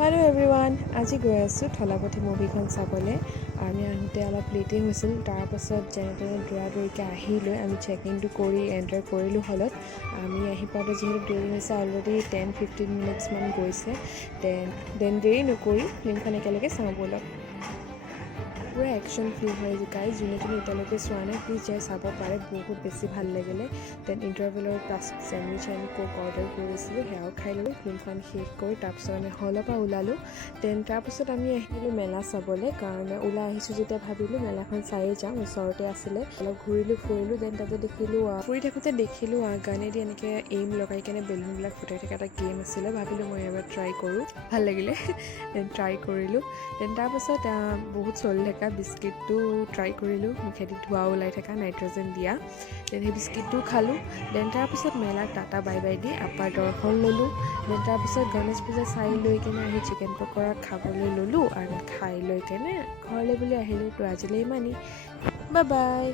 Hello' everyone, আজি গৈ আছোঁ থলাপতি মুভিখন চাবলৈ। আমি আহোঁতে অলপ লেটেই হৈছিল। তাৰপাছত যেনে তেনে দৌৰাদৌৰিকৈ আহি লৈ আমি চেক ইনটো কৰি এণ্টাৰ কৰিলোঁ হলত। আমি আহি পাওঁতে যিহেতু দেৰি হৈছে, অলৰেডি 10-15 মিনিটছমান গৈছে। দেন দেৰি নকৰি ফিল্মখন একেলগে চাওঁ ব'লক। পুৰা একশ্যন ফিল্ম হয় গাইজ, যোনে যোনে এতিয়ালৈকে চোৱা নাই প্লিজ যাই চাব পাৰে, বহুত বেছি ভাল লাগিলে। দেন ইণ্টাৰভেলৰ পাছত চেণ্ডউইচ এণ্ড কোক অৰ্ডাৰ কৰিছিলোঁ, সেয়াও খাই ল'লোঁ। ফিল্মখন শেষ কৰি তাৰপিছত আমি হলৰ পৰা ওলালোঁ। দেন তাৰপিছত আমি আহিলোঁ মেলা চাবলৈ, কাৰণ ওলাই আহিছোঁ যেতিয়া ভাবিলোঁ মেলাখন চায়েই যাওঁ, ওচৰতে আছিলে। অলপ ঘূৰিলোঁ ফুৰিলোঁ। দেন তাতে দেখিলোঁ ফুৰি থাকোঁতে দেখিলোঁ গানেদি এনেকৈ এইম লগাই কেনে বেলুনবিলাক ফুটাই থকা এটা গেম আছিলে। ভাবিলোঁ মই এবাৰ ট্ৰাই কৰোঁ, ভাল লাগিলে। দেন ট্ৰাই কৰিলোঁ। দেন তাৰপাছত বহুত চলি থকা বিস্কিটটো ট্ৰাই কৰিলোঁ, মুখেদি ধোঁৱা ওলাই থকা নাইট্ৰজেন দিয়া। দেন সেই বিস্কিটটোও খালোঁ। দেন তাৰপিছত মেলাৰ tata bye by the upper দৰ্শন ল'লোঁ। দেন তাৰপিছত গণেশ পূজা চাই লৈ কেনে আহি চিকেন পকৰা খাবলৈ ল'লোঁ, আৰু খাই লৈ কেনে ঘৰলৈ বুলি আহিলোঁ। তো আজিলৈ ইমানেই, বাই বাই।